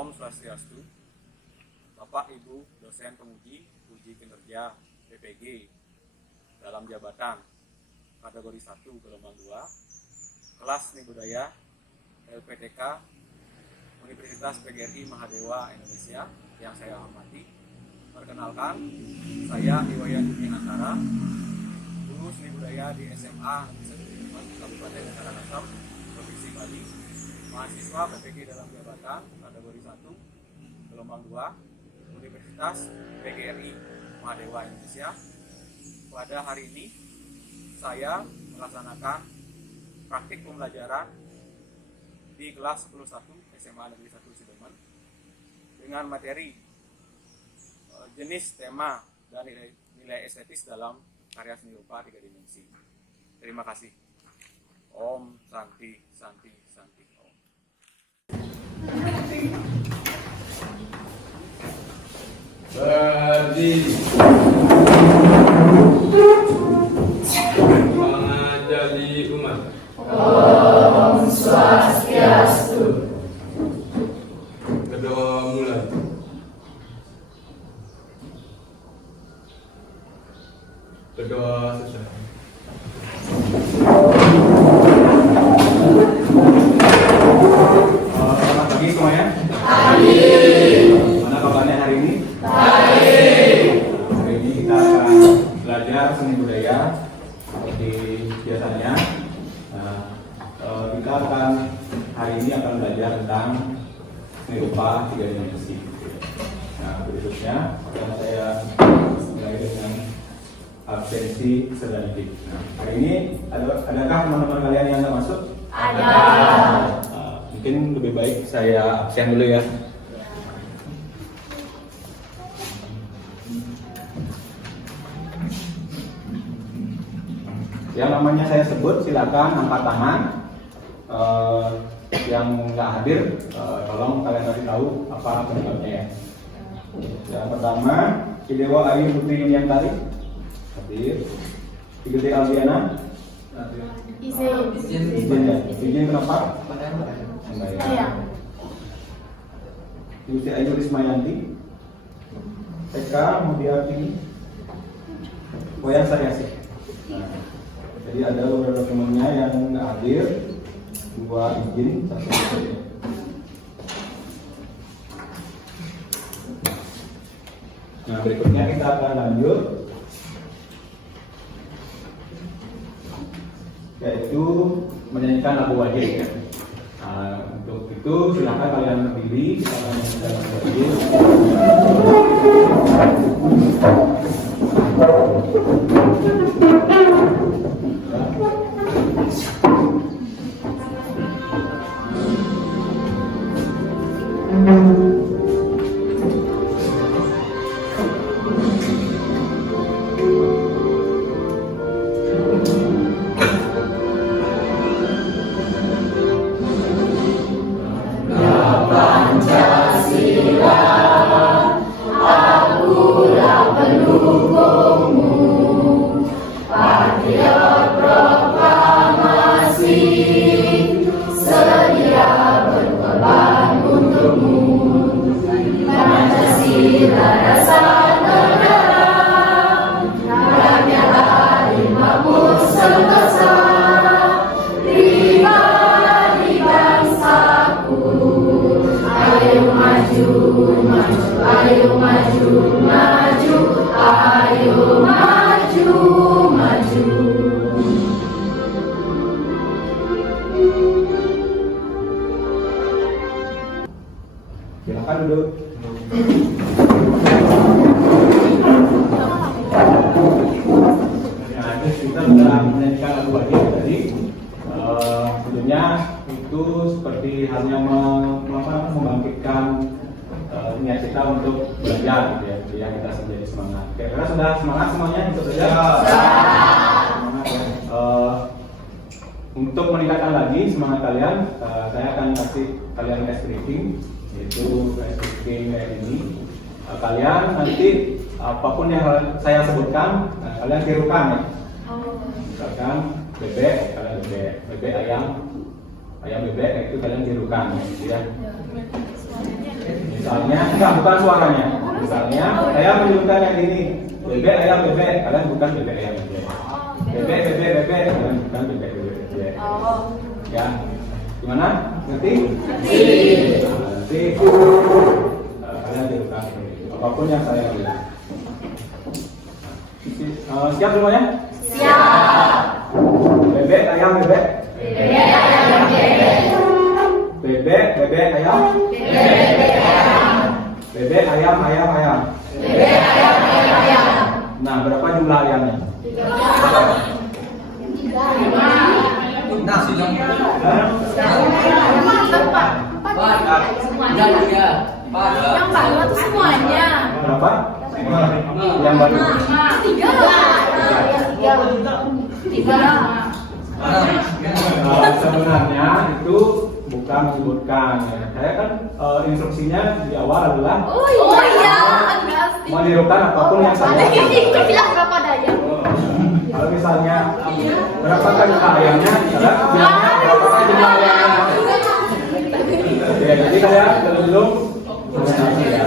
Om Swastiastu. Bapak Ibu dosen penguji uji kinerja PPG dalam jabatan kategori 1 gelombang 2 kelas seni budaya LPTK Universitas PGRI Mahadewa Indonesia yang saya hormati. Perkenalkan, saya Iwayan Bumi Antara, guru seni budaya di SMA Kabupaten Karangasem, Provinsi Bali, mahasiswa PPG dalam jabatan kategori 1 gelombang 2 Universitas PGRI Mahadewa Indonesia. Pada hari ini saya melaksanakan praktik pembelajaran di kelas 11 SMA Negeri 1 Sidemen dengan materi jenis, tema, dan nilai estetis dalam karya seni rupa 3 dimensi. Terima kasih. Om Santi Santi Santi Om. Berdiri. Mengajari umat. Om Swastiastu. Berdoa mulai. Berdoa selesai. Selamat pagi semuanya. Pagi. Mana kabarnya hari ini? Baik. Hari ini kita akan belajar seni budaya seperti biasanya. Kita akan hari ini akan belajar tentang seni rupa 3 dimensi. Nah, berikutnya akan saya mulai dengan absensi sedikit. Nah, hari ini adakah teman-teman kalian yang nggak masuk? Ada. Mungkin lebih baik saya absen dulu ya. Yang namanya saya sebut, silakan angkat tangan. Yang nggak hadir, tolong kalian kasih tahu apa penyebabnya ya. Yang pertama, Idewa Ayu Putri Yuliantari hadir. Igede Aldiana izin kenapa? Iya. Yusi Ayu Rismayanti, Eka Mudiati, Boyan Saryasi. Jadi ada beberapa temannya yang nggak hadir, 2 izin, 1 saja. Nah, berikutnya kita akan lanjut, yaitu menyanyikan lagu wajib ya. Nah, untuk itu silakan kalian berdiri, kalian yang sudah berdiri. Silakan duduk. Nah, kita sudah menyanyikan lagu wajib tadi. Sebelumnya itu seperti halnya membangkitkan niat kita untuk belajar, gitu ya, supaya kita menjadi semangat. Kira-kira sudah semangat semuanya untuk belajar? Semangat ya. Untuk meningkatkan lagi semangat kalian, saya akan kasih kalian tes briefing, yaitu tes briefing kayak ini. Kalian nanti apapun yang saya sebutkan, kalian tirukan ya. Misalkan bebek, kalian bebek ayam, ayam bebek itu kalian tirukan gitu ya. Misalnya, enggak, bukan suaranya. Misalnya, saya menunjukkan yang ini, bebek, ayam, bebek. Kalian bukan bebek, ayam, bebek. Bebek, bebek, bebek. Kalian bukan bebek, bebek, bebek. Ya, gimana? Ngerti? Nanti kalian tirukan apapun yang saya bilang. Siap semuanya? Siap. Bebek, ayam, bebek. Bebek, ayam, bebek. Bebek, bebek, ayam. Bebek, bebek, ayam. Bebek, ayam, ayam, ayam. Bebek, ayam, ayam, ayam. Nah, berapa jumlah ayamnya? Nah, sidang. Yang baru itu semuanya. Berapa? Yang baru. Tiga. Sebenarnya itu bukan menyebutkan. Ya. Saya kan instruksinya di awal adalah Oh iya, enggak sih. menirukan apapun yang saya. Itu bilang berapa daya? Kalau misalnya berapakah jumlah ayamnya, saya bilangnya berapakah jumlah ayamnya. Ya, jadi saya belum ya.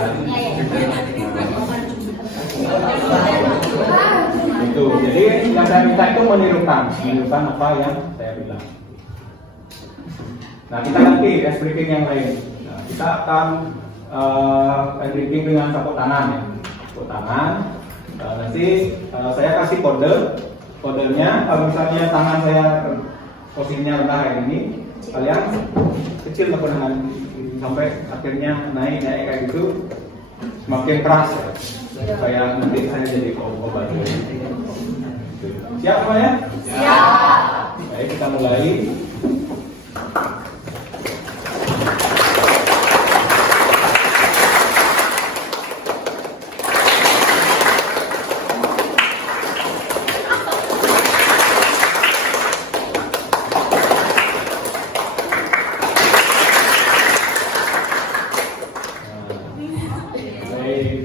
Itu. Jadi yang saya minta itu menirukan apa yang saya bilang. Nah, kita ganti es briefing yang lain. Nah, kita akan es briefing dengan tepuk tangan ya. Tepuk tangan. Nanti saya kasih kodenya. Kalau misalnya tangan saya posisinya rendah kayak ini, kalian kecil tepuk tangan sampai akhirnya naik kayak gitu, semakin keras ya. Supaya nanti saya jadi obat. Siap semuanya? Siap. Baik, kita mulai.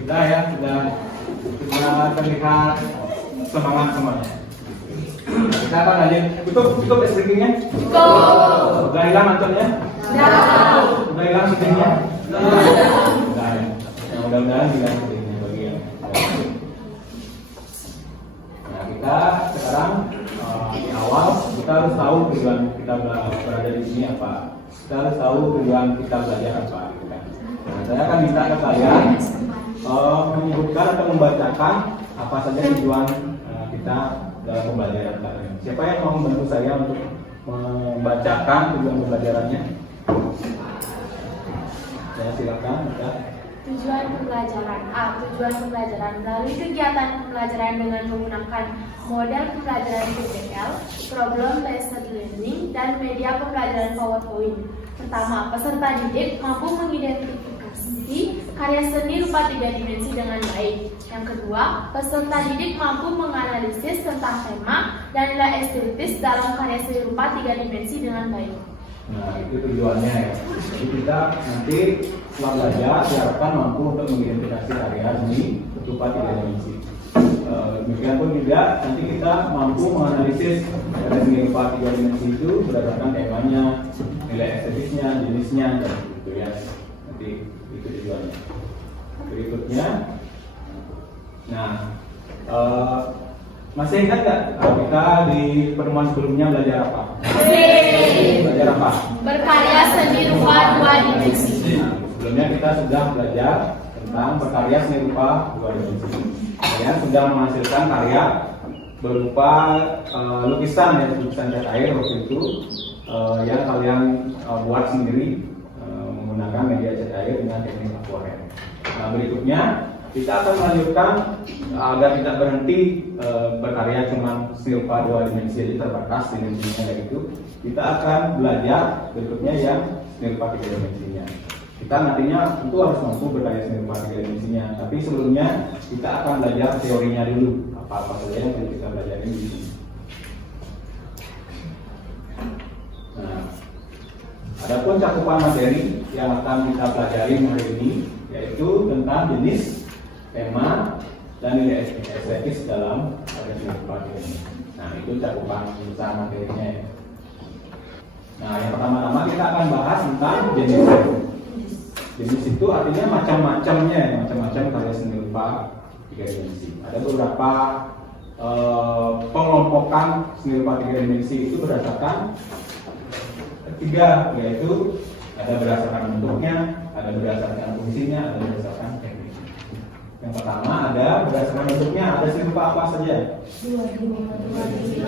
Sudah ya, sudah terlihat semangat semuanya. Kita akan lanjut. Cukup es briefingnya? Go. Sudah hilang antonnya? Sudah hilang sidingnya? Sudah ya. Nah, mudah-mudahan hilang sidingnya bagian. Nah, kita sekarang di awal kita harus tahu tujuan kita berada di sini apa. Kita harus tahu tujuan kita belajar apa. Nah, saya akan minta ke kalian menyebutkan atau membacakan apa saja tujuan kita dalam pembelajaran kalian. Siapa yang mau membantu saya untuk membacakan tujuan pembelajarannya? Ya, silakan. Ya. Tujuan pembelajaran tujuan pembelajaran melalui kegiatan pembelajaran dengan menggunakan model pembelajaran PBL, problem based learning, dan media pembelajaran PowerPoint. Pertama, peserta didik mampu mengidentifikasi karya seni rupa 3 dimensi dengan baik. Yang kedua, peserta didik mampu menganalisis tentang tema dan nilai estetis dalam karya seni rupa 3 dimensi dengan baik. Nah, itu tujuannya ya. Jadi kita nanti setelah belajar diharapkan mampu untuk mengidentifikasi area seni berupa 3 dimensi. Demikian pun juga nanti kita mampu menganalisis area seni rupa 3 dimensi itu berdasarkan temanya, nilai estetisnya, jenisnya, dan gitu ya. Nanti itu tujuannya. Berikutnya, nah, masih ingat nggak kita di pertemuan sebelumnya belajar apa? Belajar apa? Berkarya seni rupa 2 dimensi. Nah, sebelumnya kita sudah belajar tentang berkarya seni rupa 2 dimensi. Kalian sudah menghasilkan karya berupa lukisan ya, lukisan cat air waktu itu yang kalian buat sendiri menggunakan media cat air dengan teknik akuarel. Nah, berikutnya kita akan melanjutkan agar tidak berhenti berkarya cuma seni rupa 2 dimensi aja terbatas dimensinya kayak gitu. Kita akan belajar berikutnya yang seni rupa 3 dimensinya. Kita nantinya tentu harus mampu berkarya seni rupa 3 dimensinya. Tapi sebelumnya kita akan belajar teorinya dulu. Apa-apa saja yang perlu kita pelajari di sini. Nah, adapun cakupan materi yang akan kita pelajari hari ini yaitu tentang jenis, tema, dan nilai estetis dalam karya seni rupa 3 dimensi. Nah, itu cakupan besar materinya ya. Nah, yang pertama-tama kita akan bahas tentang jenis. Jenis itu artinya macam-macamnya, macam-macam karya seni rupa 3 dimensi. Ada beberapa pengelompokan seni rupa 3 dimensi itu berdasarkan 3, yaitu ada berdasarkan bentuknya, ada berdasarkan fungsinya, ada berdasarkan teknik. Yang pertama ada berdasarkan bentuknya, ada seni rupa apa saja?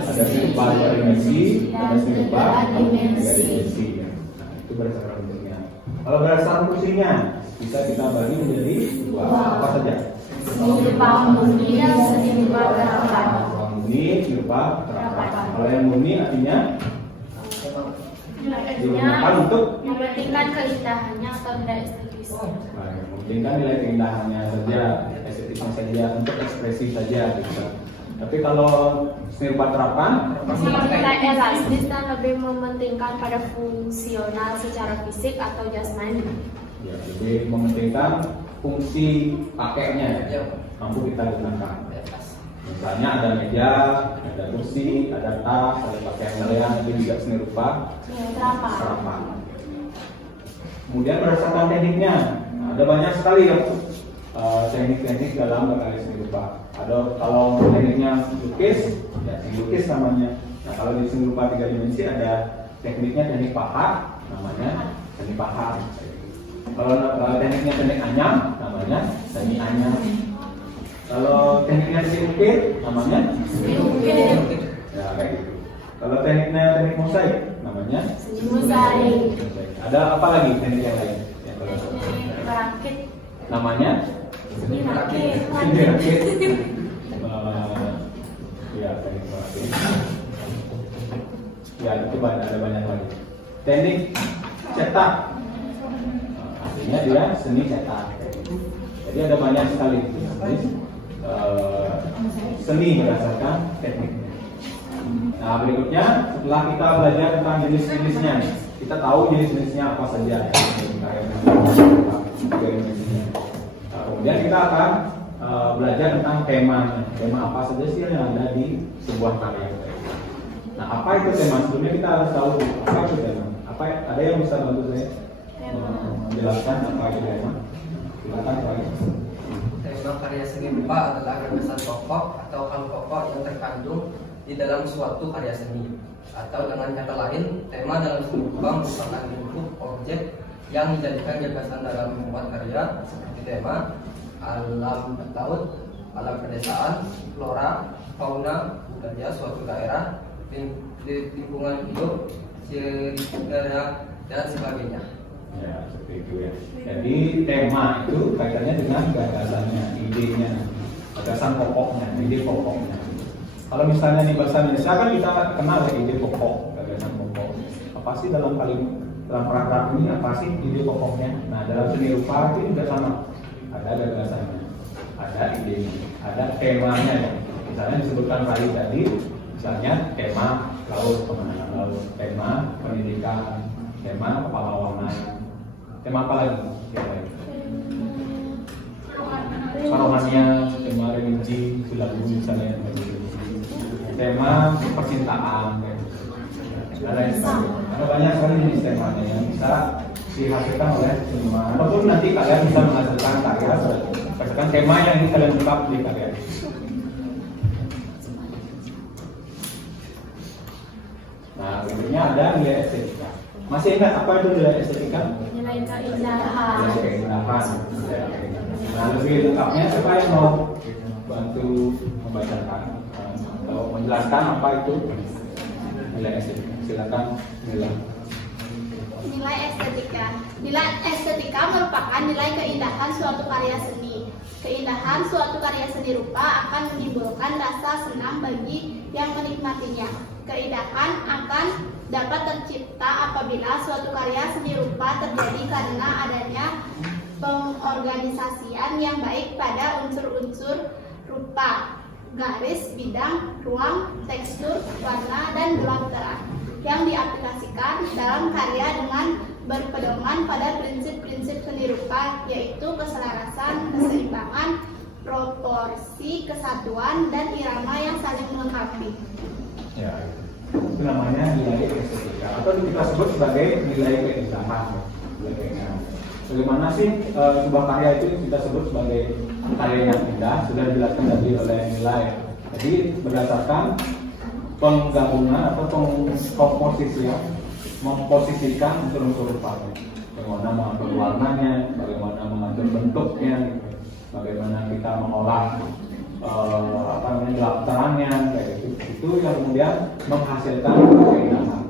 Ada seni rupa 2 dimensi, ada seni rupa 3 dimensi. Nah, itu berdasarkan bentuknya. Kalau berdasarkan fungsinya, bisa kita bagi menjadi 2. Apa saja? Seni rupa murni dan seni rupa terapan. Murni, seni rupa terapan. Kalau yang murni artinya digunakan untuk mementingkan keindahannya atau nilai estetis. mementingkan nilai keindahannya saja, estetisnya saja, untuk ekspresi saja gitu. Tapi kalau seni rupa terapan, Nilai elastis dan lebih mementingkan pada fungsional secara fisik atau jasmani. ya, lebih mementingkan fungsi pakainya, mampu kita gunakan. Misalnya ada meja, ada kursi, ada tas, ada pakaian kalian, itu juga seni rupa terapan. Kemudian berdasarkan tekniknya, ada banyak sekali ya teknik-teknik dalam berkarya seni rupa. Ada kalau tekniknya lukis, ya seni lukis namanya. Nah, kalau di seni rupa 3 dimensi ada tekniknya teknik pahat, namanya seni pahat. Kalau tekniknya teknik anyam, namanya seni anyam. Kalau tekniknya seni ukir, namanya Seni ukir. ya kayak gitu. Kalau tekniknya teknik mosaik, namanya Seni mosaik. Ada apa lagi teknik yang lain? Yang Seni merakit. namanya Seni rakit. seni rakit. Ya teknik merakit. Ya itu ada banyak lagi. Teknik cetak, artinya dia seni cetak. Jadi ada banyak sekali jenis seni berdasarkan tekniknya. Nah, berikutnya setelah kita belajar tentang jenis-jenisnya, kita tahu jenis-jenisnya apa saja. Kemudian kita akan belajar tentang tema. Tema apa saja sih yang ada di sebuah karya. Nah, apa itu tema? Sebelumnya kita harus tahu apa itu tema. Ada yang bisa bantu saya menjelaskan apa itu tema? Silakan Pak. Tema karya seni rupa adalah gagasan pokok atau hal pokok yang terkandung di dalam suatu karya seni. Atau dengan kata lain, tema dalam seni rupa merupakan bentuk objek yang dijadikan gagasan dalam membuat karya, seperti tema alam laut, alam pedesaan, flora, fauna, budaya suatu daerah, lingkungan hidup, sejarah dan sebagainya. Ya, seperti itu ya. Jadi tema itu kaitannya dengan gagasannya, idenya, gagasan pokoknya, ide pokoknya. Kalau misalnya di bahasa Indonesia kan kita kenal ya ide pokok, gagasan pokok. Apa sih dalam paragraf ini apa sih ide pokoknya? Nah, dalam seni rupa itu juga sama. Ada gagasannya, ada idenya, ada temanya ya. Misalnya disebutkan tadi, misalnya tema laut, pemandangan laut, tema pendidikan, tema kepahlawanan, tema apa lagi? Parohania, tema religi, lagu misalnya, tema percintaan, dan lain sebagainya. Ada banyak sekali jenis temanya yang bisa dihasilkan oleh seniman. Ataupun nanti kalian bisa menghasilkan karya berdasarkan tema yang ingin kalian ungkap di karya. Nah, berikutnya ada nilai estetika. Masih ingat apa itu nilai estetika? Nilai keindahan. Nilai keindahan. Nah, lebih lengkapnya siapa yang mau bantu membacakan atau menjelaskan apa itu nilai estetika? Silakan Mila. Nilai estetika. Nilai estetika merupakan nilai keindahan suatu karya seni. Keindahan suatu karya seni rupa akan menimbulkan rasa senang bagi yang menikmatinya. Keindahan akan dapat tercipta apabila suatu karya seni rupa terjadi karena adanya pengorganisasian yang baik pada unsur-unsur rupa, garis, bidang, ruang, tekstur, warna, dan gelap terang yang diaplikasikan dalam karya dengan berpedoman pada prinsip-prinsip seni rupa, yaitu keselarasan, keseimbangan, proporsi, kesatuan, dan irama yang saling melengkapi. Ya. itu namanya nilai estetika atau kita sebut sebagai nilai keindahan. Bagaimana sih sebuah karya itu kita sebut sebagai karya yang indah? Sudah dijelaskan tadi oleh nilai. Jadi berdasarkan penggabungan atau komposisian, memposisikan unsur-unsur rupanya, bagaimana mengatur warnanya, bagaimana mengatur bentuknya, bagaimana kita mengolah gelap terangnya, kayak gitu. Itu yang kemudian menghasilkan keindahan.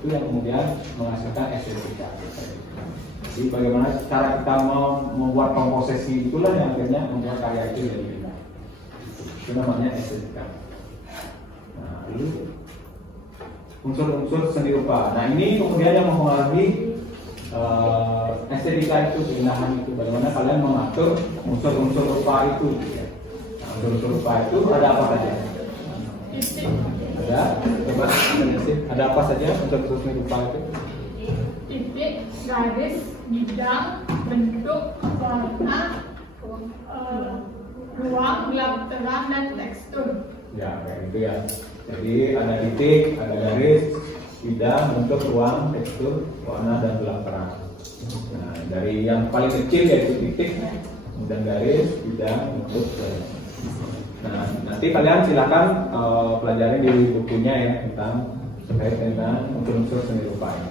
Itu yang kemudian menghasilkan estetika. Jadi bagaimana cara kita membuat komposisi itulah yang akhirnya membuat karya itu jadi indah. Itu namanya estetika. Nah, lalu unsur-unsur seni rupa. Nah, ini kemudian yang mempengaruhi estetika itu, keindahan itu. Bagaimana kalian mengatur unsur-unsur rupa itu? Nah, unsur-unsur rupa itu ada apa saja? Ada, coba ada apa saja unsur-unsur seni rupa itu? Titik, garis, bidang, bentuk, warna, ruang, gelap terang, dan tekstur. Ya, kayak gitu ya. Jadi ada titik, ada garis, bidang, bentuk, ruang, tekstur, warna, dan gelap terang. Nah, dari yang paling kecil yaitu titik, kemudian garis, bidang, bentuk, garis. Nah, nanti kalian silakan pelajari di bukunya ya tentang terkait dengan unsur-unsur seni rupa ini.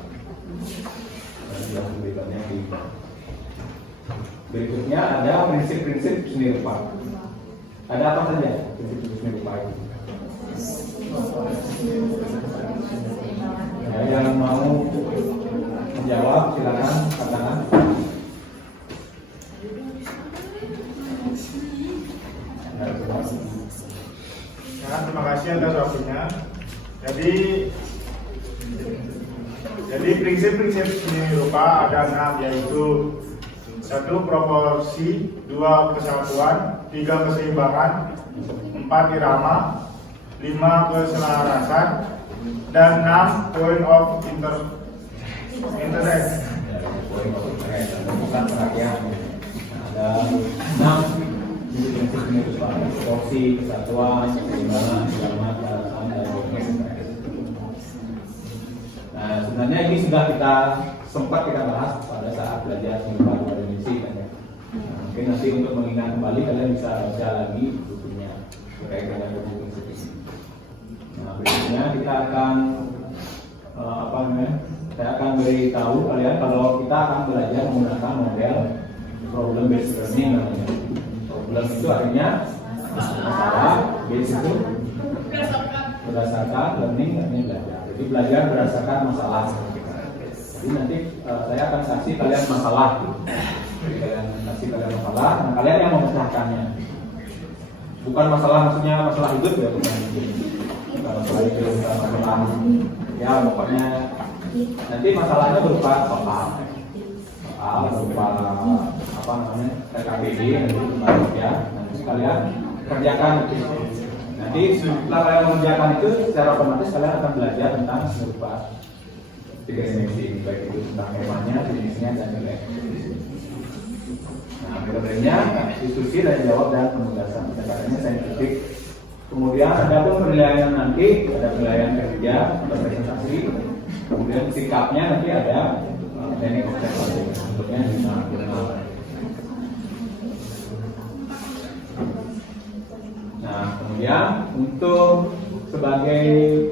Berikutnya ada prinsip-prinsip seni rupa. Ada apa saja prinsip-prinsip seni rupa itu? Ya, yang mau menjawab silakan katakan. Ya, terima kasih atas waktunya. Jadi prinsip-prinsip seni rupa ada 6, yaitu 1. Proporsi, 2. Kesatuan, 3. Keseimbangan, 4. Irama, 5. Keselarasan, dan 6. Point of interest. Bukan perhatian. Ada 6 prinsip seni rupa: proporsi, kesatuan, keseimbangan, irama, kesalahan, dan interest. Nah, sebenarnya ini sudah sempat kita bahas pada saat belajar seni rupa akademisi kan ya. Nah, mungkin nanti untuk mengingat kembali kalian bisa baca lagi bukunya terkait dengan buku ini. Nah, berikutnya kita akan saya akan beritahu kalian kalau kita akan belajar menggunakan model problem based learning namanya. Problem itu artinya masalah, base itu berdasarkan, learning artinya belajar. Jadi belajar berdasarkan masalah. Jadi nanti saya akan kasih kalian masalah. Jadi kalian kasih kalian masalah, nah kalian yang memecahkannya. Bukan masalah maksudnya masalah hidup ya, bukan. Bukan masalah hidup, bukan masalah. Ya pokoknya nanti masalahnya berupa soal berupa PKBD nanti berupa ya. Nanti kalian kerjakan itu. Nanti setelah kalian mengerjakan itu, secara otomatis kalian akan belajar tentang seni rupa 3 dimensi ini, baik itu tentang temanya, jenisnya, dan nilai. Nah, problemnya diskusi dan jawab dan penugasan. Pendekatannya saintifik. Kemudian ada pun penilaian nanti, ada penilaian kerja atau presentasi. Kemudian sikapnya nanti ada teknik observasi. Bentuknya jurnal. Nah, kemudian untuk sebagai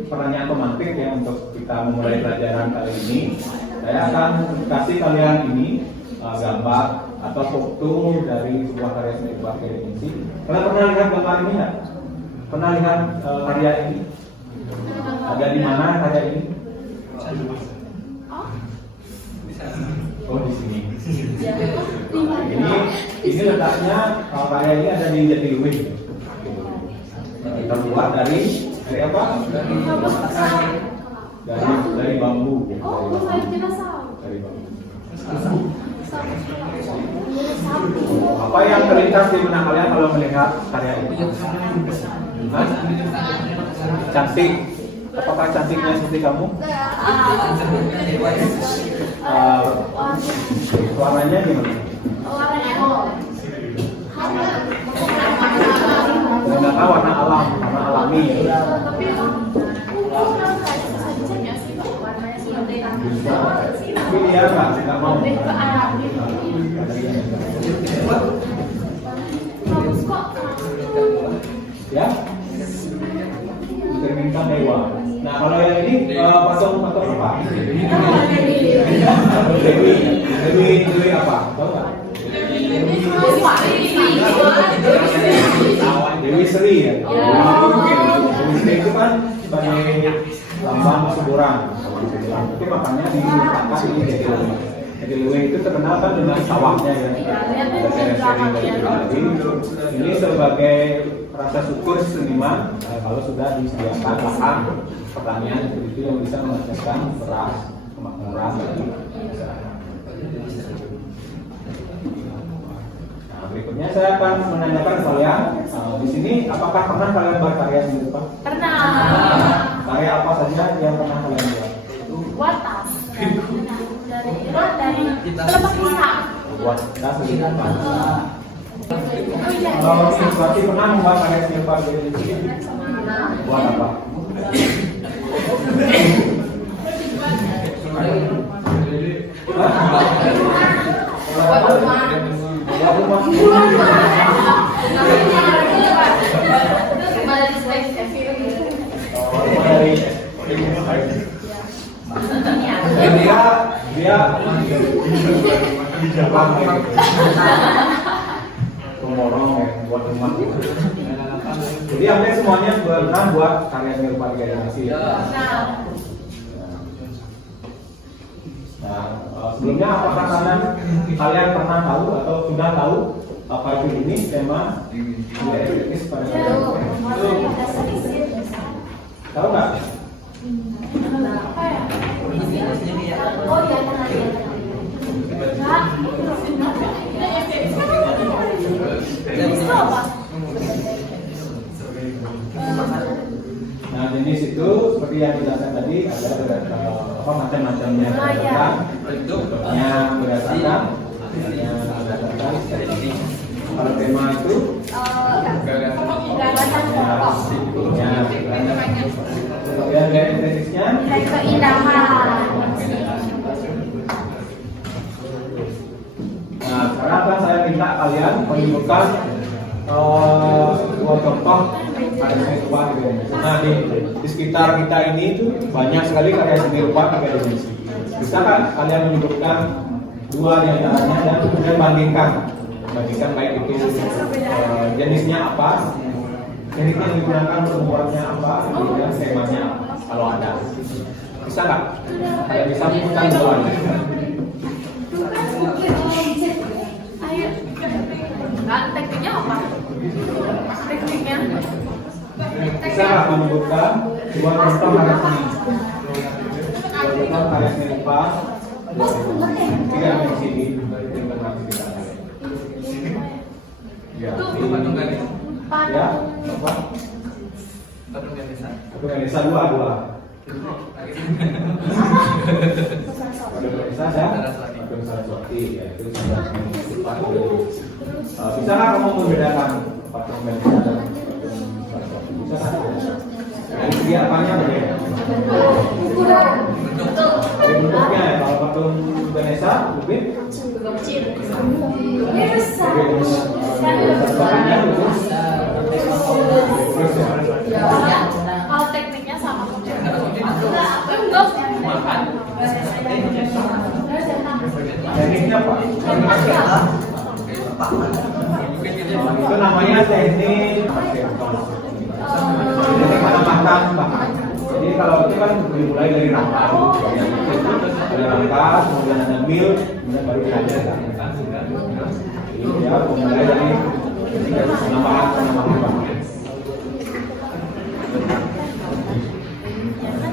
pertanyaan pemantik ya untuk kita memulai pelajaran kali ini, saya akan kasih kalian ini gambar atau foto dari sebuah karya seni rupa dimensi. Kalian pernah lihat gambar ini nggak? Pernah lihat karya ini? Ada di mana karya ini? Oh, di sini. Ini letaknya karya ini ada di Jatiluwih. Kita buat dari apa? Dari bambu. Dari bambu. Apa yang terlintas di benak kalian kalau melihat karya ini? Cantik. Apakah cantiknya seperti kamu? Warnanya gimana? Warna alam, warna alami. ke Arabi. Bagus kok. Ya, cerminkan dewa. Nah, kalau yang ini patung apa? Dewi apa? Tahu nggak? Dewi Sri ya. Dewi Sri itu kan sebagai lambang kesuburan. Itu makanya diletakkan di Jatiluwe. Jatiluwe itu terkenal kan dengan sawahnya ya. Jadi ini sebagai rasa syukur seniman kalau sudah disediakan lahan pertanian itu yang bisa menghasilkan beras, kemakmuran bagi masyarakat. Nah, berikutnya saya akan menanyakan kalian di sini apakah pernah kalian berkarya sendiri Pak? Pernah. Karya apa saja yang pernah kalian buat? Buat tas. Dari kelompok pisang. Buat tas sendiri Pak. Oh iya. Kalau berarti pernah membuat karya sendiri Pak di sini? Buat apa? Dia ngomong buat rumah. Jadi hampir semuanya pernah buat karya seni rupa di animasi. Nah, sebelumnya apakah kalian pernah tahu atau sudah tahu apa itu ini tema budaya etnis pada tahu nggak? Apa ya? Oh iya, Nah, jenis itu seperti yang dijelaskan tadi ada macam-macamnya bentuknya berdasarkan kalau tema itu kemudian gaya estetisnya keindahan. Nah, sekarang akan saya minta kalian menunjukkan dua contoh karya seni rupa di Indonesia. Nah, di sekitar kita ini itu banyak sekali karya seni rupa di Indonesia. Bisa kan kalian menunjukkan dua di antaranya dan kemudian bandingkan baik itu jenisnya apa, jenis yang digunakan untuk membuatnya apa, kemudian temanya apa, kalau ada. Bisa nggak? Kalian bisa menunjukkan dua. Tekniknya apa? Tekniknya? Bisa nggak menyebutkan dua contoh karya seni? Dua contoh karya seni rupa tidak di sini dengan aktivitas. Ya, ya, apa? Patung Ganesha dua. Patung Ganesha dan Patung Saraswati, ya itu sudah bisa nggak kamu membedakan patung Ganesha dan patung Saraswati? Bisa nggak? Dari segi apanya berbeda? Dari bentuknya ya, kalau patung Ganesha lebih Kecil. Kalau tekniknya sama. Tekniknya apa? Itu namanya teknik penempatan bahan. Jadi kalau itu kan dimulai dari rangka, ada rangka, kemudian ada mil, kemudian baru ada bahan. Jadi ya mulai dari penambahan bahan.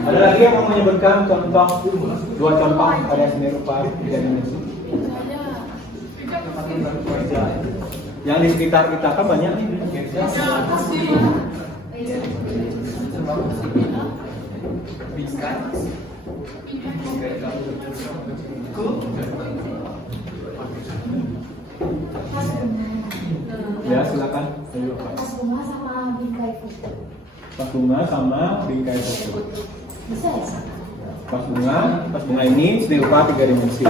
Ada lagi yang mau menyebutkan dua contoh karya seni rupa di Indonesia? Yang di sekitar kita kan banyak nih. Ya silakan. Pasuma sama bingkai foto. Pasuma sama bingkai foto. Bisa ya? Pas bunga ini seni rupa 3 dimensi.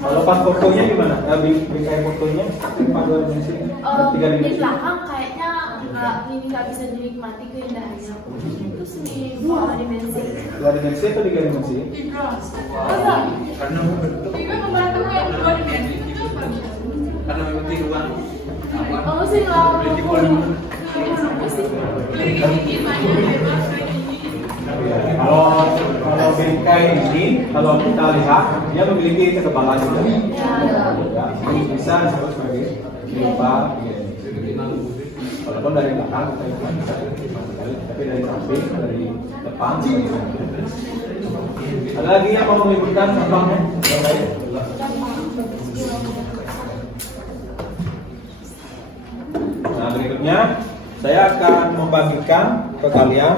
Kalau pas fotonya gimana? Bingkai fotonya pas 2 dimensi? 3 Di dimensi. belakang kayaknya nggak bisa dinikmati keindahannya. Itu seni 2 dimensi. 2 dimensi atau 3 dimensi? Tiga. Oh iya. Tiga membantu yang dua dimensi itu apa? Karena memang tiruan. Oh sih kalau sih. Kalau bingkai ini, kalau kita lihat, dia memiliki ketebalan juga. Ya, ini bisa disebut sebagai seni rupa 3 dimensi. Walaupun dari belakang kita bisa tapi dari samping, dari depan. Ada lagi yang mau mengikutkan contohnya? Nah, berikutnya saya akan membagikan ke kalian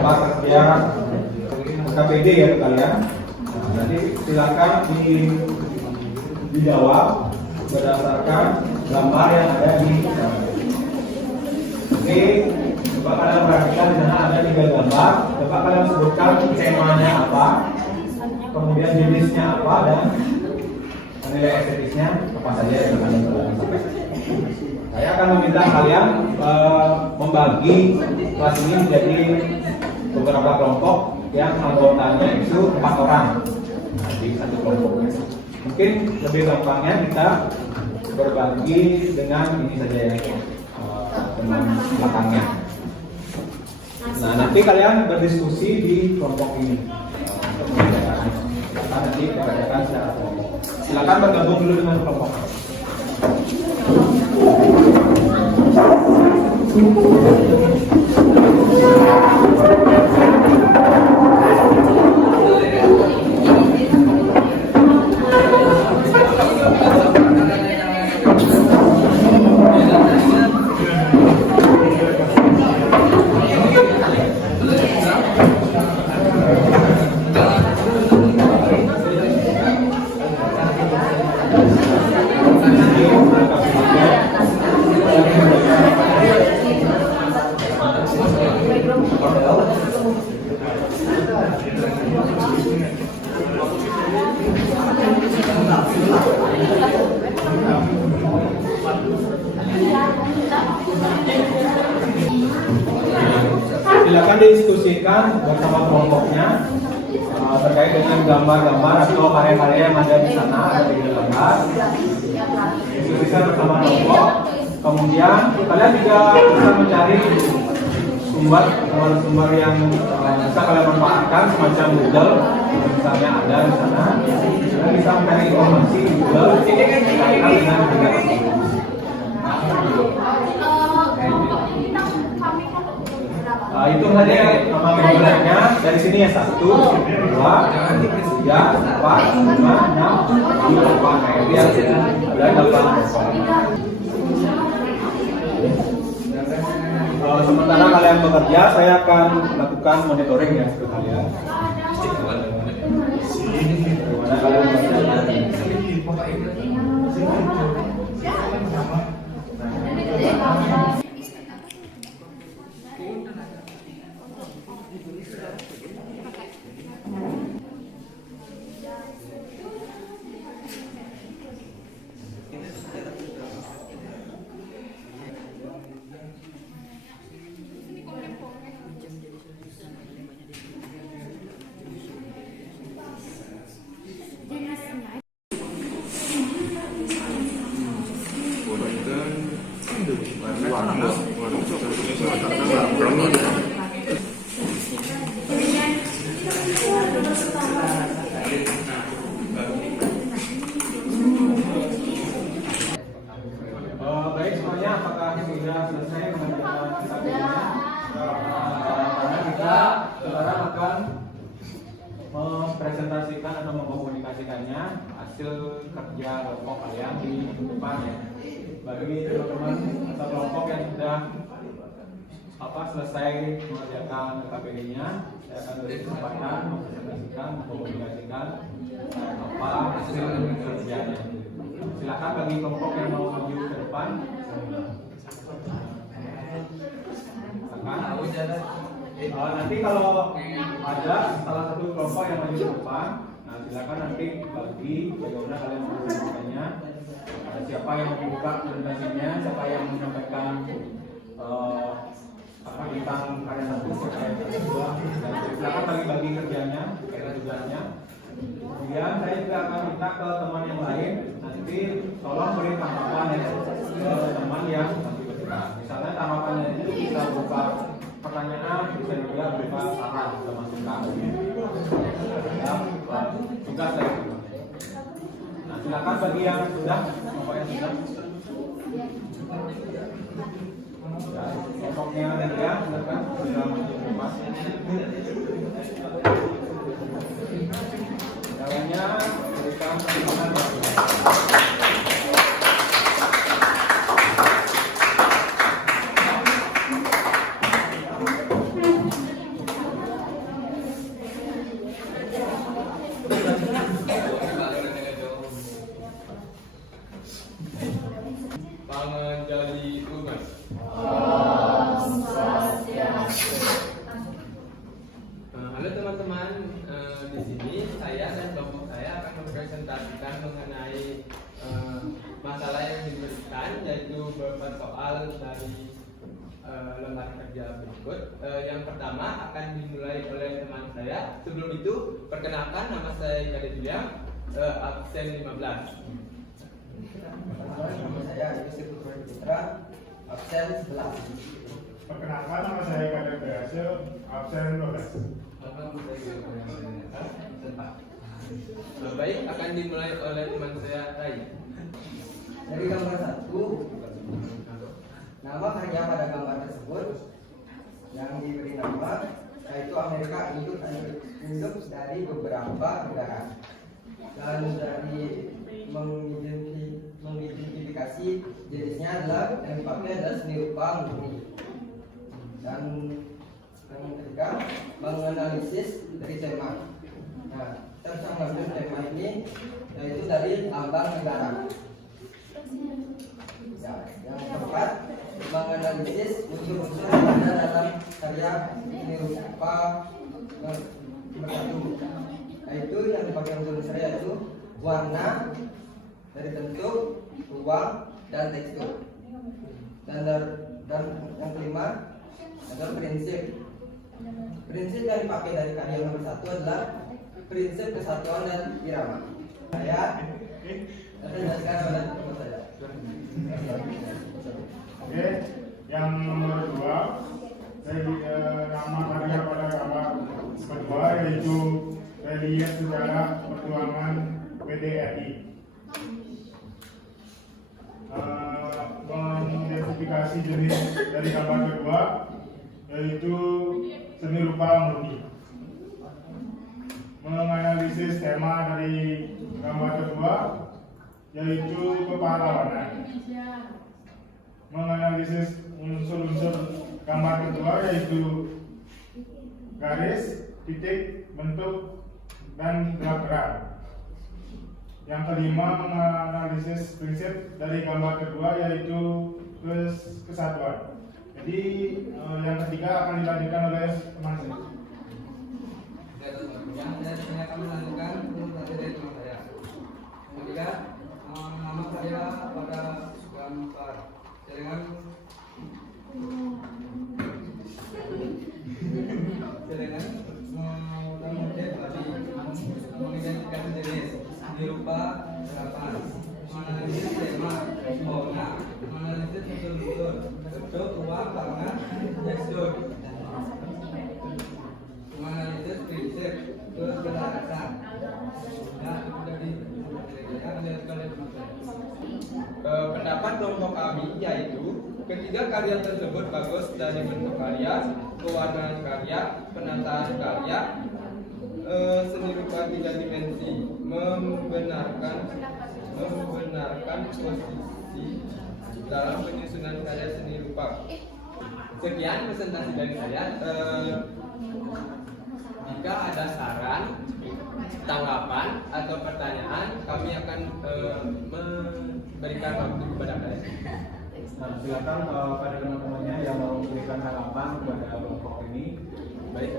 mata kerja KPD ya ke kalian. Nah, nanti silakan dijawab berdasarkan gambar yang ada di Oke, coba kalian perhatikan di sana ada 3 gambar. Coba kalian sebutkan temanya apa, kemudian jenisnya apa, dan nilai estetisnya apa saja yang kalian sampaikan. Saya akan meminta kalian membagi kelas ini menjadi beberapa kelompok yang anggotanya itu 4 orang di satu kelompoknya. Mungkin lebih gampangnya kita berbagi dengan ini saja ya, teman belakangnya. Nah, nanti kalian berdiskusi di kelompok ini. Nanti kita kerjakan secara kelompok. Silakan bergabung dulu dengan kelompok. Silakan didiskusikan bersama kelompoknya terkait dengan gambar-gambar atau karya-karya yang ada di sana, ada 3 gambar. Diskusikan bersama kelompok. Kemudian kalian juga bisa mencari sumber yang bisa kalian manfaatkan semacam Google, misalnya ada di sana. Kalian bisa mencari informasi di Google berkaitan dengan kegiatan tersebut. Itu saja nama gambarnya. Dari sini ya 1, 2, 3, 4, 5, 6, 7, 8. Nah, ini ada 8. Sementara kalian bekerja, saya akan melakukan monitoring ya ke kalian. Bagaimana kalian baik semuanya, apakah sudah selesai mengerjakan KPD-nya? Karena kita sekarang akan mempresentasikan atau mengkomunikasikannya hasil kerja kelompok kalian di depan ya. Bagi teman-teman atau kelompok yang sudah selesai mengerjakan KPD-nya, saya akan beri kesempatan mempresentasikan, mengkomunikasikan apa hasil kerjanya. Silakan bagi kelompok yang mau maju ke depan. Silakan. Nanti kalau ada salah satu kelompok yang maju ke depan, nah silakan nanti bagi bagaimana kalian menyampaikannya. Ada siapa yang membuka presentasinya, siapa yang menyampaikan tentang karya satu, siapa yang kedua. Silakan bagi-bagi kerjanya, karya tugasnya. Kemudian saya juga akan minta ke teman yang lain, nanti tolong beri tanggapan ke teman yang nanti bergerak. Misalnya tanggapannya itu bisa berupa pertanyaan, bisa juga berupa saran atau masukan. Tugas saya. Nah, silakan bagi yang sudah, kelompok yang sudah. Kelompoknya ya, silakan sudah lepas. Jalannya berikan perlindungan. Menjadi tugas. Halo teman-teman, di sini saya dan kelompok saya akan mempresentasikan mengenai masalah yang diberikan, yaitu beberapa soal dari lembar kerja berikut. Yang pertama akan dimulai oleh teman saya. Sebelum itu, perkenalkan, nama saya Kadek William, absen 15. Nama saya Yusuf Putra, absen 11. Perkenalkan, nama saya Kadek Berhasil, absen 12. Baik, akan dimulai oleh teman saya Rai. Dari gambar 1, nama karya pada gambar tersebut yang diberi nama yaitu Amerika induk dari beberapa negara. Dan dari mengidentifikasi jenisnya adalah yang dipakai adalah seni rupa murni. Dan yang ketiga, menganalisis dari tema. Nah, kita bisa mengambil tema ini yaitu dari lambang negara. Ya, yang keempat, menganalisis unsur-unsur yang ada dalam karya seni rupa bersatu. Yaitu yang dipakai unsur-unsur yaitu warna, dari bentuk, ruang, dan tekstur. Dan yang kelima adalah prinsip. Prinsip yang dipakai dari karya nomor 1 adalah prinsip kesatuan dan irama. Saya akan jelaskan pada teman saya. Oke, yang nomor 2 dari nama karya pada gambar kedua yaitu relief sejarah perjuangan PDRI. Mengidentifikasi jenis dari gambar kedua yaitu seni rupa murni. Menganalisis tema dari gambar kedua yaitu kepahlawanan. Menganalisis unsur-unsur gambar kedua yaitu garis, titik, bentuk, dan gerak-gerak. Yang kelima, menganalisis prinsip dari gambar kedua yaitu kesatuan. Jadi yang ketiga akan dilanjutkan oleh teman saya. Saya akan melanjutkan presentasi dari teman saya. Ketiga, nama saya pada gambar jaringan mengidentifikasi jenis seni rupa gerakan, menganalisis tema, warna, menganalisis unsur-unsur, bentuk, ruang, warna, tekstur, menganalisis prinsip, keselarasan. Pendapat kelompok kami yaitu ketiga karya tersebut bagus dari bentuk karya, pewarnaan karya, penataan karya, seni rupa 3 dimensi, membenarkan posisi dalam penyusunan karya seni rupa. Sekian presentasi dari saya. Jika ada saran, tanggapan atau pertanyaan, kami akan memberikan waktu kepada kalian. Nah, silakan pada teman-temannya yang mau memberikan tanggapan kepada kelompok ini, Baik.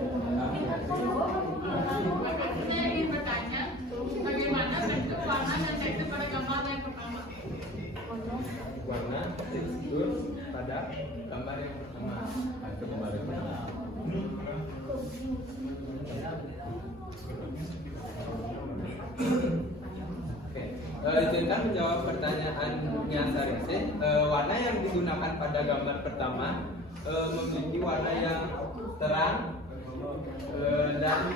Saya ingin bertanya, bagaimana bentuk, warna, dan tekstur pada gambar yang pertama? Warna, tekstur pada gambar yang pertama. Itu gambar yang pertama. Oke, izinkan menjawab pertanyaannya Sarese. Warna yang digunakan pada gambar pertama memiliki warna yang terang dan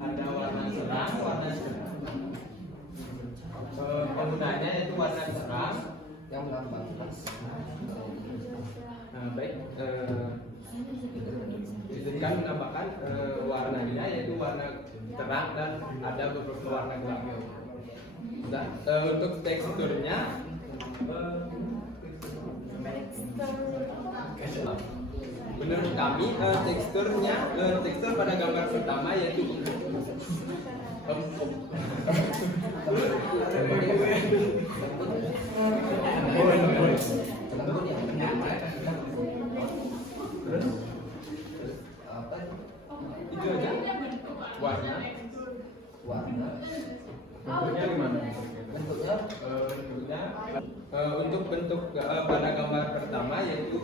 ada warna terang, warna cerah. Penggunanya itu warna terang yang melambangkan baik. Izinkan menambahkan warnanya yaitu warna terang dan ada beberapa warna gelap. Dan untuk teksturnya menurut kami tekstur pada gambar pertama yaitu itu aja warna. Bentuknya gimana? bentuknya Untuk bentuk pada gambar pertama yaitu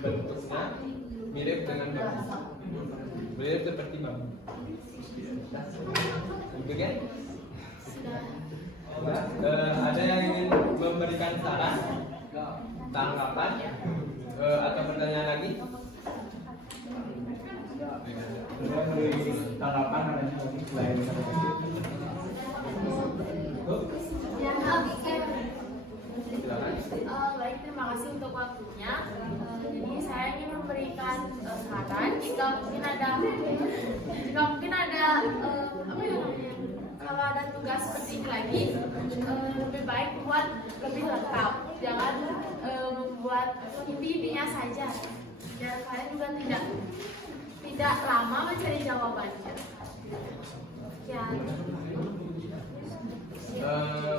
bentuknya mirip dengan bambu, mirip seperti bambu. Gitu kan? Ada yang ingin memberikan saran, tanggapan, atau pertanyaan lagi? Tanggapan adanya lagi selain Baik, terima kasih untuk waktunya. Jadi saya ingin memberikan saran jika mungkin ada apa ya namanya, kalau ada tugas seperti ini lagi, lebih baik buat lebih lengkap. Jangan membuat inti-intinya saja. Dan kalian juga tidak lama mencari jawabannya. Ya.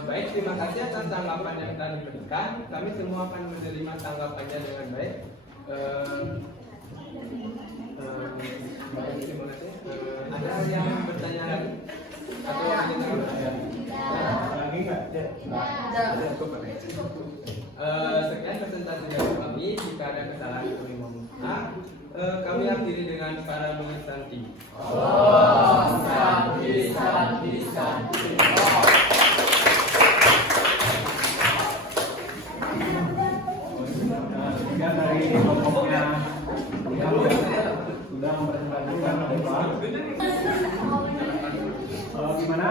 Baik, terima kasih atas tanggapan yang telah diberikan. Kami semua akan menerima tanggapannya dengan baik. Terima kasih. Ada yang bertanya lagi? Atau lagi nggak? Sekian presentasi dari kami. Jika ada kesalahan kami mohon maaf. Kami akhiri dengan para mengesanti. Sekian dari kelompoknya sudah mempresentasikan depan. Gimana?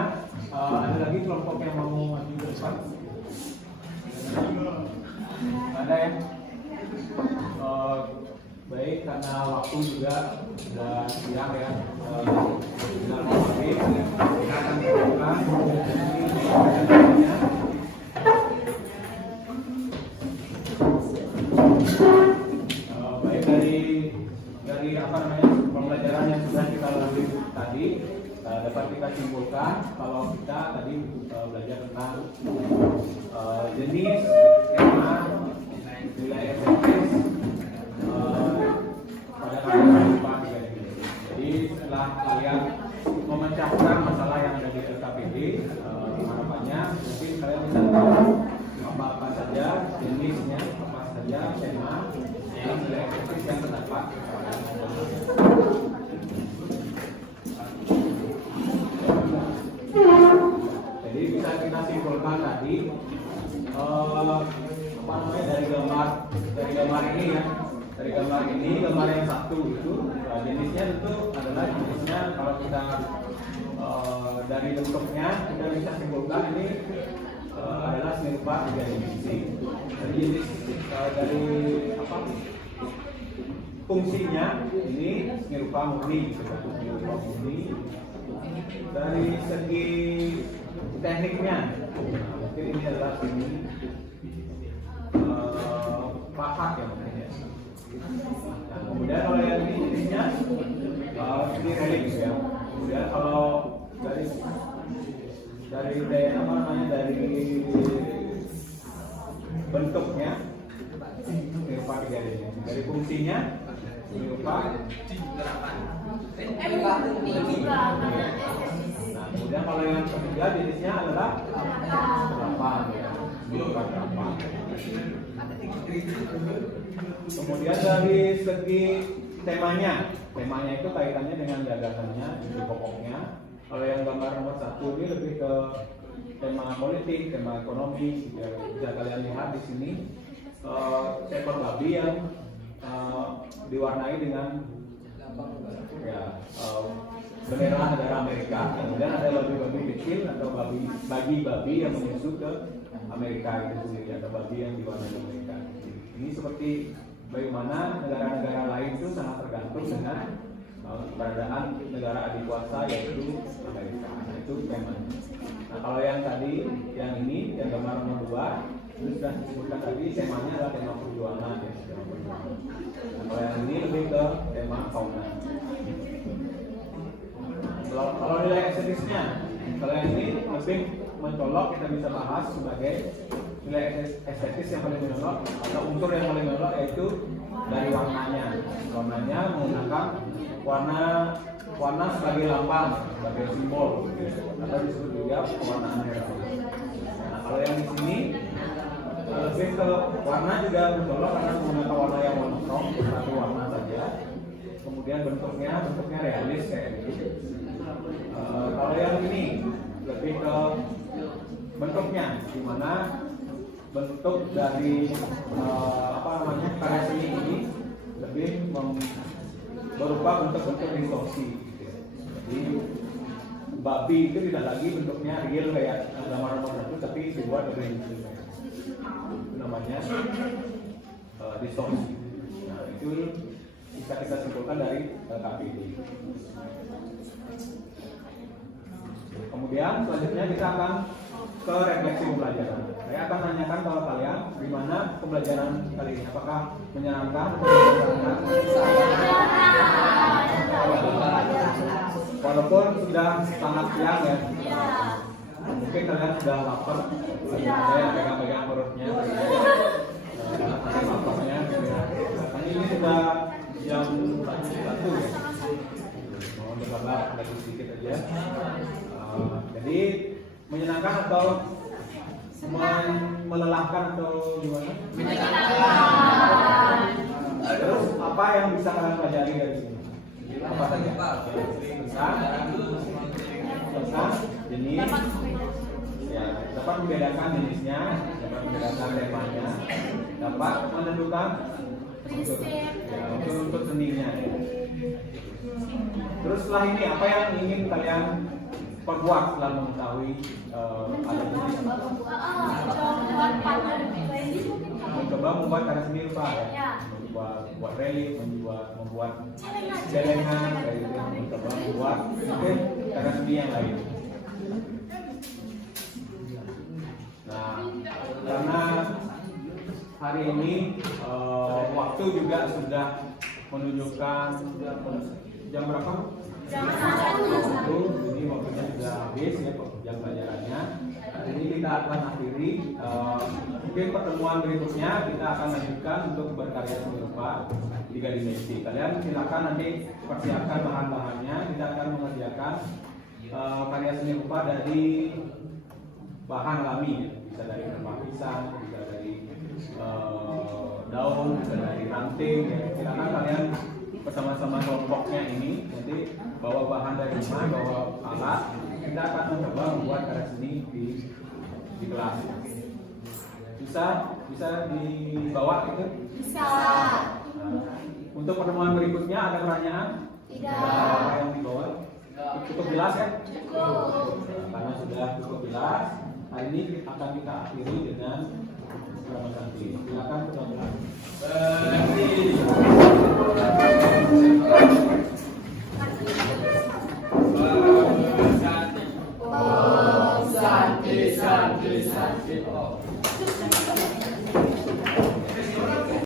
Ada lagi kelompok yang mau maju ke depan? Ada ya? Baik, karena waktu juga sudah siang ya. Sudah maghrib, kita akan membuka presentasinya. Baik, dari apa namanya pembelajaran yang sudah kita lalui tadi dapat kita simpulkan kalau kita tadi belajar tentang jenis, tema, nilai efektif pada kalian lupa tiga ini. Jadi setelah kalian memecahkan masalah yang ada di LKPD, harapannya mungkin kalian bisa tahu apa saja jenisnya, apa saja tema dan nilai efektif yang terdapat. Jadi bisa kita simpulkan tadi apa namanya dari gambar ini ya, dari gambar ini, gambar yang satu itu jenisnya itu adalah jenisnya kalau kita dari bentuknya kita bisa simpulkan ini adalah seni rupa tiga dimensi. Dari jenis dari apa fungsinya ini seni rupa murni, seni rupa murni. Dari segi tekniknya mungkin ini adalah seni pahat ya mungkin ya. Nah, kemudian kalau yang ini jenisnya ini relik ya. Kemudian kalau dari apa namanya dari bentuknya Dari fungsinya seni rupa. Nah, kemudian kalau yang ketiga jenisnya adalah serapan. Kemudian dari segi temanya itu kaitannya dengan gagasannya, isi pokoknya. Kalau yang gambar nomor 1 ini lebih ke tema politik, tema ekonomi. Bisa kalian lihat di sini seekor babi yang diwarnai dengan bendera negara Amerika. Kemudian ada babi-babi kecil atau babi yang menyusu ke Amerika itu sendiri, atau babi yang diwarnai Amerika. Ini seperti bagaimana negara-negara lain itu sangat tergantung dengan keberadaan negara adikuasa yaitu Amerika. Nah, itu temanya. Nah, kalau yang tadi, yang ini, yang gambar nomor 2 itu sudah disebutkan tadi, temanya adalah tema perjuangan ya, tema perjuangan. Nah, kalau yang ini lebih ke tema fauna. Kalau nilai estetisnya, kalau yang ini lebih mencolok, kita bisa bahas sebagai nilai estetis yang paling mencolok atau unsur yang paling mencolok yaitu dari warnanya. Warnanya menggunakan warna sebagai lambang, sebagai simbol, atau disebut juga pewarnaan merah. Nah, kalau yang di sini lebih ke warna juga mencolok karena menggunakan warna yang monokrom, satu warna saja. Kemudian bentuknya realis kayak gitu. Kalau yang ini lebih ke bentuknya, di mana bentuk dari karya seni ini lebih berupa bentuk-bentuk distorsi. Jadi babi itu tidak lagi bentuknya real kayak gambar nomor 1, tapi dibuat dari itu namanya distorsi. Nah, itu bisa kita simpulkan dari KPD. Kemudian selanjutnya kita akan ke refleksi pembelajaran. Saya akan nanyakan kalau kalian gimana pembelajaran kali ini, apakah menyenangkan atau menyenangkan? Walaupun sudah sangat siang ya, mungkin kalian sudah lapar. Saya pegang-pegang perutnya, laparnya. Ini sudah jam 1 ya. Mohon bersabar lagi sedikit aja. Jadi menyenangkan atau melelahkan atau gimana? Menyenangkan. Terus apa yang bisa kalian pelajari dari sini? Apa saja? Tentang jenis. Ya, dapat membedakan jenisnya, dapat membedakan temanya, dapat menentukan untuk seninya. Terus setelah ini apa yang ingin kalian perbuat setelah mengetahui ada jenis? Mencoba membuat karya seni rupa ya, membuat relief, membuat celengan, mencoba membuat mungkin karya seni yang lain. Nah, karena hari ini waktu juga sudah menunjukkan jam berapa? Jam 1. Jadi waktunya sudah habis ya jam pelajarannya. Hari ini kita akan akhiri. Mungkin pertemuan berikutnya kita akan lanjutkan untuk berkarya seni rupa 3 dimensi. Kalian silakan nanti persiapkan bahan-bahannya. Kita akan mengerjakan karya seni rupa dari bahan alami, bisa dari kertas pisang, bisa dari daun, bisa dari ranting. Ya. Silakan kalian bersama-sama kelompoknya ini nanti bawa bahan dari rumah, bawa alat. Kita akan mencoba membuat karya seni di kelas. Bisa dibawa itu? Bisa. Nah, untuk pertemuan berikutnya ada pertanyaan? Tidak. Apa yang dibawa? Cukup jelas ya? Cukup. Nah, karena sudah cukup jelas, hari ini akan kita akhiri dengan Silakan kita